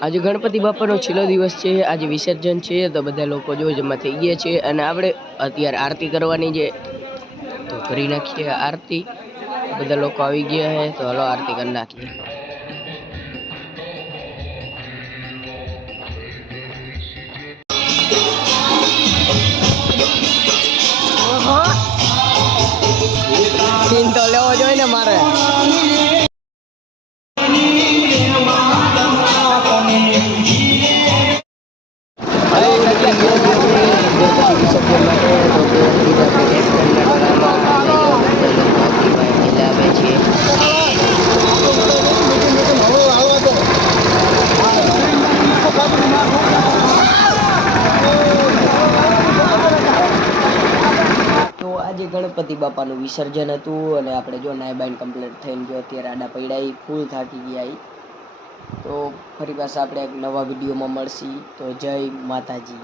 આજે ગણપતિ બાપાનો છેલ્લો દિવસ છે, આજે વિસર્જન છે, તો બધા લોકો જો જમા થઈ ગયા છે અને આપણે અત્યારે આરતી કરવાની છે, તો કરી નાખીએ આરતી। બધા લોકો આવી ગયા છે, તો હાલો આરતી કરી નાખીએ। સીન તો લેવો જોઈએ ને મારે। ગણપતિ વિસર્જન માટે તો પહેલાથી જ આપણે ટ્રેક્ટરના ટોળામાં અને જો બધા લોકો આપણી પાસે મિલાવે છે। તો આજે ગણપતિ બાપાનું વિસર્જન હતું અને આપણે જો નાઈ બાઈન કમ્પ્લીટ થઈને જો અત્યારે આડા પડ્યા ફૂલ થાકી ગયા। તો ફરી પાછા આપણે એક નવા વિડીયોમાં મળશી। તો જય માતાજી।